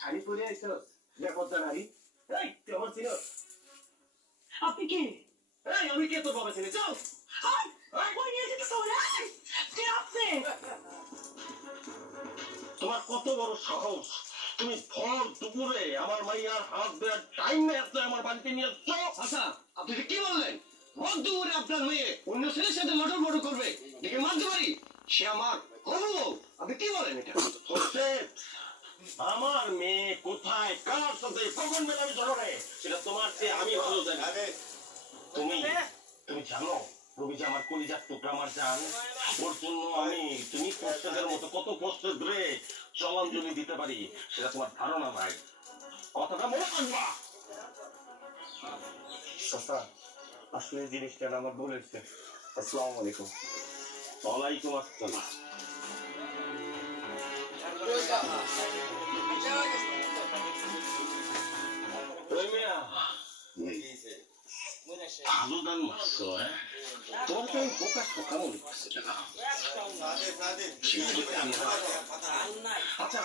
শাড়ি পরে আইছস বেপরদা নারী। এই তুই আমার চিনস? আপনি কে? এই আমি কে তোর বাবা চিনি? চল ওই নিয়ে যেতে সরে কে আপনি? তোমার কত বড় সাহস, তুমি ভর দুপুরে আমার মাইয়ার হাত দেওয়ার টাইম নেই, আমার বাড়িতে নিয়ে আসছো। আচ্ছা, আপনি কি বললেন? ভর দুপুরে আপনার মেয়ে অন্য ছেলের সাথে লটর বড় করবে, দেখে মানতে পারি সে আমার হবু বউ। আপনি কি বলেন এটা? হোসেন, আমার মেয়ে কোথায় কার সাথে কখন মেলামি ঝগড়ে সেটা তোমার চেয়ে আমি ভালো জানি। তুমি তুমি জানো রবি যে আমার কলিজার টুকরা আমার জান, ওর জন্য আমি তুমি কষ্টের মতো কত কষ্ট ধরে জলাঞ্জলি দিতে পারি সেটা তোমার ধারণা নাই। কথাটা মনে রাখবা। চাচা, আসলে জিনিসটা আমার বলেছে। আসসালামু আলাইকুম। ওয়ালাইকুম আসসালাম। ভালো গান মারছো, তোমার তো আমি বোকা ঠকা মনে করছি না। আচ্ছা